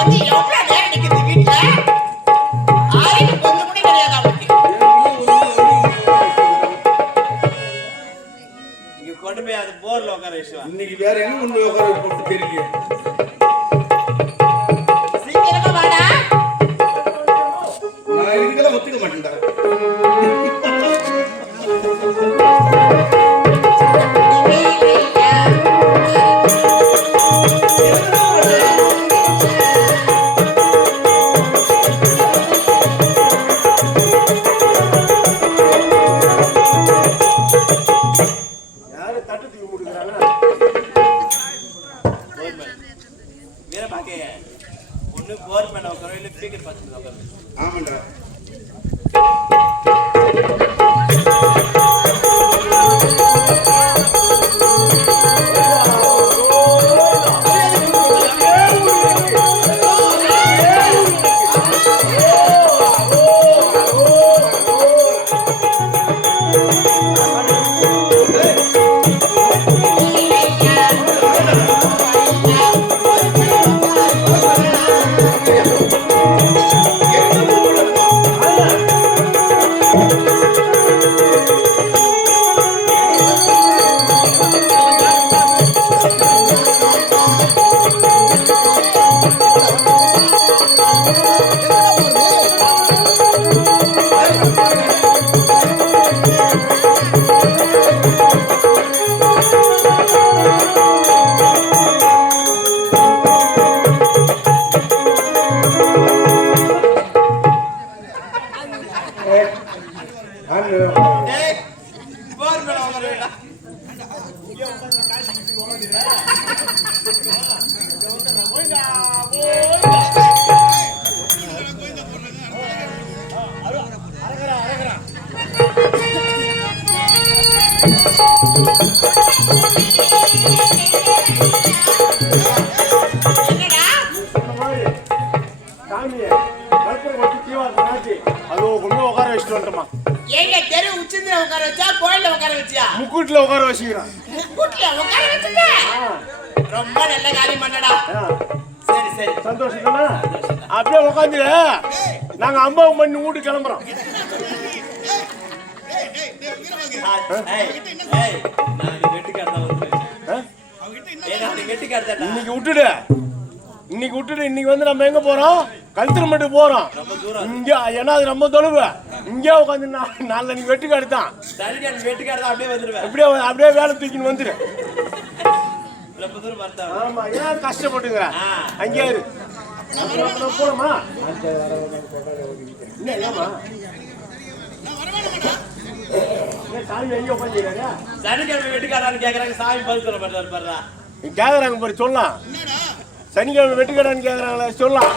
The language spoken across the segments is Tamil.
வந்து எவ்வளவு நேரம் நிக்குது வீட்டுல ஆயிரம் கொஞ்சம் கூட கிடையாது அவனுக்கு. இங்க கொண்டு போய் அது போர்ல உட்கார வச்சுவா. இன்னைக்கு வேற எங்க கொண்டு போய் உட்கார போட்டு தெரியுங்க. சீக்கிரமா வாடா. நான் இதுக்கெல்லாம் ஒத்துக்க மாட்டேன்டா. ஆமாண்டா. முக்கூட்ல உட்கார வச்சுக்கிறான். ரொம்ப நல்ல காரியம் பண்ணடா. சரி சரி சந்தோஷம் தானே? அப்படியே உட்காந்து நாங்க அம்பாவும் பண்ணி வீட்டு கிளம்புறோம். இன்னைக்கு விட்டுடு இன்னைக்கு வந்து நம்ம எங்க போறோம்? கழுத்துமட்டு போறோம். இங்க ஏன்னா அது ரொம்ப தொலைவு. இங்கே உட்காந்து நாளைக்கு வெட்டுக்காடு தான். அப்படியே வேலை தூக்கின்னு வந்துரு. ஆமா ஏன் கஷ்டப்பட்டுங்க அங்கே போறோமா? சாமி எங்க உட்காந்துருக்காங்க? சனிக்கிழமை வெட்டுக்காடான்னு கேக்குறாங்க. சாமி பதில் சொல்ல மாட்டாரு. கேக்குறாங்க பாரு சொல்லலாம். சனிக்கிழமை வெட்டுக்காடான்னு கேக்குறாங்களா சொல்லலாம்.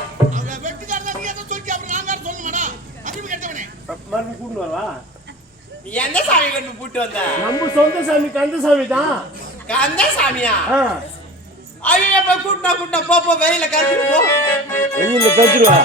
மறுபடியும் கூட்டு வரவா? எந்த சாமி கொண்டு கூட்டு வந்த? நம்ம சொந்த சாமி கந்தசாமி தான். கந்தசாமியா? ஐயோ கூட்டா போ வெயில கத்துட்டு போ. வெயில கத்துருவா.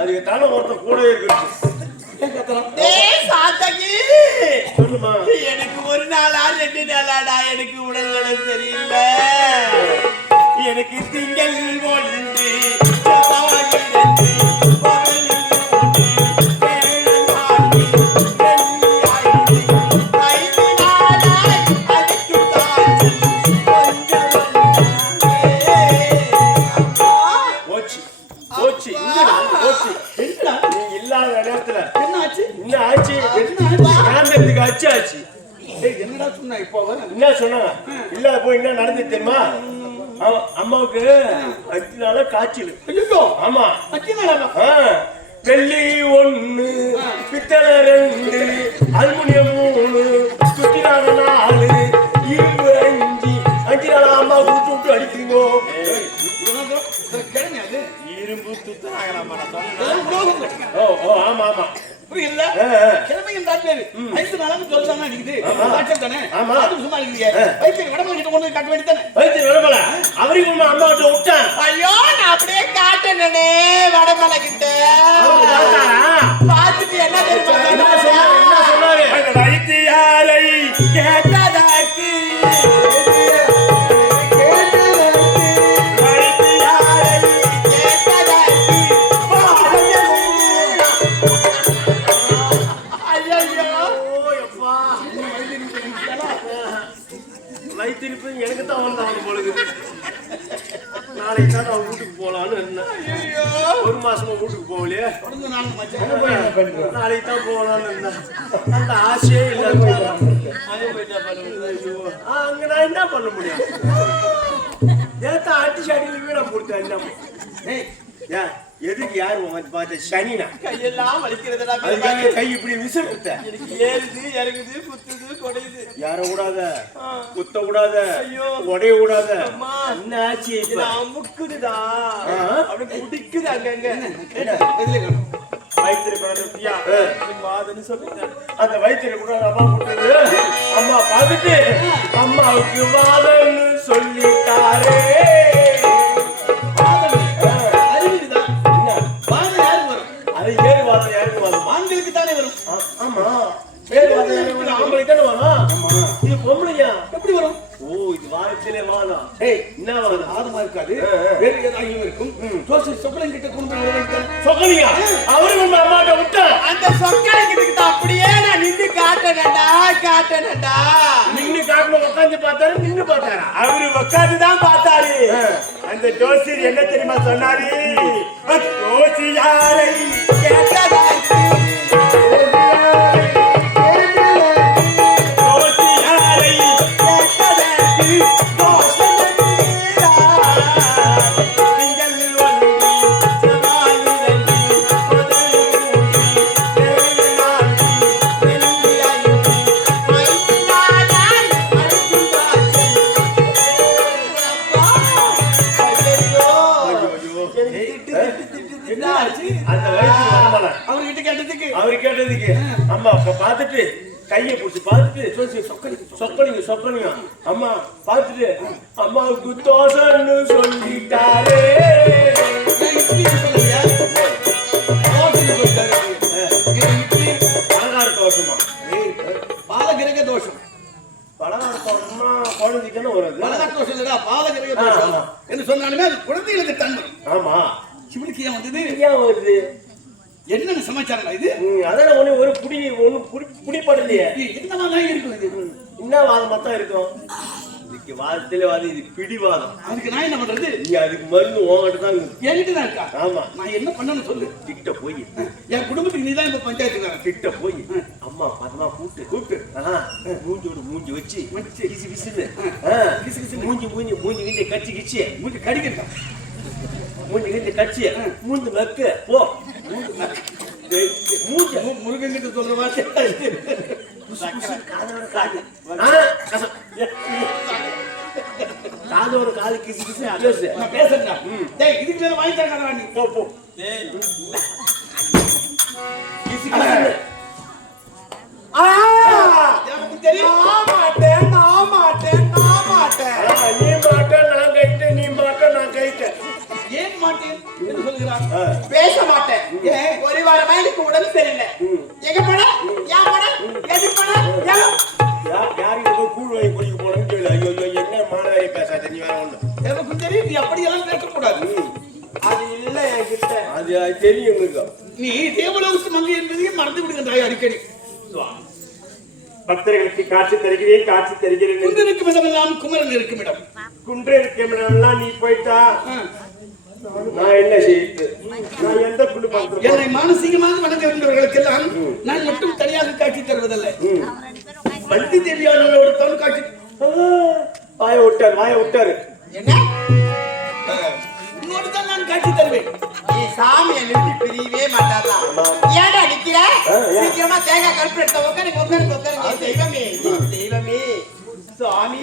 அதுக்கு தானே ஒருத்தர் கூட இருக்கு. எனக்கு ஒரு நாளா 2 நாளாடா எனக்கு உடல்நலம் சரியில்லை. எனக்கு திங்கள் ஒன்று என்ன சொன்னாங்க இல்ல போய் என்ன நடந்து தெரியுமா அம்மாவுக்கு 5 நாளா காய்ச்சல். ஐயோ ஆமா அச்சினாலா வெள்ளி 1 பித்தளை 2 அலுமினியம் 3 சுத்தினாங்க 4 இரும்பு 5 நாளா அம்மா விட்டு விட்டு அடிக்கிறீங்க. இரும்பு துத்தாங்கறாமா நான் சொன்னேன். ஓ ஆமா ஆமா புரியல கிழமையும் டாக்டர் 5 நாளாக சொல்றாங்க அடிக்குது டாக்டர் தானே ஆமா. அது சும்மா இருக்கீங்க வைத்தியர் உடம்பு கிட்ட கொண்டு காட்ட வேண்டியது தானே வைத்தியர் வரமல அவருக்கு அம்மா கிட்ட விட்டான். ஐயோ நான் அப்படியே காட்டனே வடமலை கிட்ட பார்த்துட்டு என்ன தெரியுமா சொன்னாரு அந்த வைத்தியாரை கேட்டதாக்கு வைத்திருப்பு எனக்கு தான் வந்தான் பொழுது. நாளைக்கு தான் நான் வீட்டுக்கு போலான்னு இருந்தேன். 1 மாசமா வீட்டுக்கு போகலையே. நாளைக்கு தான் போகலான்னு இருந்தேன். அந்த ஆசையே இல்லை. அங்க நான் என்ன பண்ண முடியும்? ஏத்த ஆட்டி சாட்டியில் வீட போட்டேன். என்ன எதுக்கு யாரு வந்து பார்த்த சனினா கையெல்லாம் வலிக்கிறதுடா கை இப்படி விசிறுத்த எனக்கு ஏறுது இறங்குது குத்துது கொடையுது யார கூடாத குத்த கூடாத உடைய கூடாத என்ன ஆச்சு இப்ப அமுக்குதுடா அப்படி குடிக்குது அங்கங்க வைத்திருப்பியா மாதன்னு சொல்லிட்டேன். அந்த வைத்தியரை கூட அம்மா கூட்டது அம்மா பார்த்துட்டு அம்மாவுக்கு வாதன்னு சொல்லிட்டாரே. அது ஏறு வாதம் யாருக்கு வாதம் ஆண்களுக்கு தானே வரும். ஆமா ஏறு வாதம் யாருக்கு ஆம்பளைக்கு தானே வரும். இது பொம்பளையா எப்படி வரும்? ஓ இது வாதத்திலே வாதம். என்ன வாதம்? ஆதமா இருக்காது வேறு ஏதாவது இருக்கும். சொக்கலிங்க கிட்ட கொண்டு போய் வைத்தேன். சொக்கலிங்க அவரு நம்ம அம்மாட்ட விட்டான். அந்த சொக்கலிங்கத்துக்கு அப்படியே நான் நின்று காட்டனடா நின்னு காட்டுல உட்காந்து பார்த்தாரு நின்னு பார்த்தாரா? அவரு உட்காந்துதான் பார்த்தாரு. அந்த ஜோசியர் என்ன தெரியுமா சொன்னாரு? ஜோசியாரை கேட்டதாக்கு அவரு கேட்டதுக்கு அம்மா பார்த்துட்டு கையை பிடிச்சி பார்த்துட்டு சொக்கலிங்க அம்மா பார்த்துட்டு அம்மாவுக்கு தோசைன்னு சொல்லிட்டாரே. பலகார தோஷமா? பாலகிரக தோஷம். பலகார தோஷமா குழந்தைக்குன்னு வருது. பலகார தோஷம் இல்லடா பாலகிரக தோஷம் என்று சொன்னாலுமே அது குழந்தைகளுக்கு தன்மை. ஆமா சிவனுக்கு ஏன் வந்தது? ஏன் வருது? என்னென்ன சமாச்சாரம் இது? அதான் ஒரு புடிப்படலையே. என்னமா இருக்கும் இது? என்ன வாதமா தான் இருக்கும்? இதுக்கு வாதத்திலே வாதம், இது பிடிவாதம். அதுக்கு நான் என்ன பண்றது? நீ அதுக்கு மருந்து உங்ககிட்ட தான் என்கிட்ட தான் இருக்கா? ஆமா. நான் என்ன பண்ணணும்னு சொல்லு. கிட்ட போய் என் குடும்பத்துக்கு நீ தான் இப்ப பஞ்சாயத்து கிட்ட போய் அம்மா பதமா கூப்பிட்டு மூஞ்சியோட மூஞ்சி வச்சு கிசி கிசுன்னு மூஞ்சி கடிச்சு மூஞ்சி கடிக்கிறா மூஞ்சி கடிச்சு மூஞ்சி மக்கு போ மூஞ்சி முருகன் கிட்ட சொல்ற வார்த்தை காதோட காது கிசு கிசு நான் பேசுறேன். டேய் இதுக்கு மேல வாங்கி தரடா நீ. போ கிசு கிசு எனக்கு தெரியும். நான் மாட்டேன் நான் நீ மாட்ட நான் கைட்டேன். ஏன் மாட்டேன் என்று சொல்கிறார். பேச மாட்டேன். ஒரு வாரமா எனக்கு உடம்பு சரியில்லை. எங்க போன யா போன எது போன யாருக்கு போய் கூழ் வாங்கி குடிக்க போனேன்னு கேளு. ஐயோ என்ன மாணவரை பேசாத நீ வேற ஒண்ணு. எனக்கு தெரியும் நீ அப்படி எல்லாம் பேசக்கூடாது. அது இல்ல என்கிட்ட. அது தெரியும் எங்களுக்கு. நீ தேவலோகத்து மங்கை என்பதையும் மறந்து விடுகின்றாய் அடிக்கடி. பக்தர்களுக்கு காட்சி தருகிறேன். குன்று இருக்கும் இடமெல்லாம் குமரன் இருக்கும் இடம். குன்று இருக்கும் இடமெல்லாம் நீ போயிட்டா நான் என்ன செய்து? நான் எந்த குழு பார்க்கிறேன்? என்னை மானசீகமாக வணங்க வேண்டியவர்களுக்கெல்லாம் நான் மட்டும் தனியாக காட்சி தருவதல்ல. வண்டி தேவியானோடு தான் காட்சி விட்டாரு வாயை விட்டாரு. என்ன உன்னோடு தான் நான் காட்சி தருவேன். நீ சாமி எழுதி பிரியவே மாட்டாரா? ஏடா நிக்கிற? சீக்கிரமா தேங்காய் கருப்பு எடுத்த உட்காருங்க. தெய்வமே தெய்வமே சுவாமி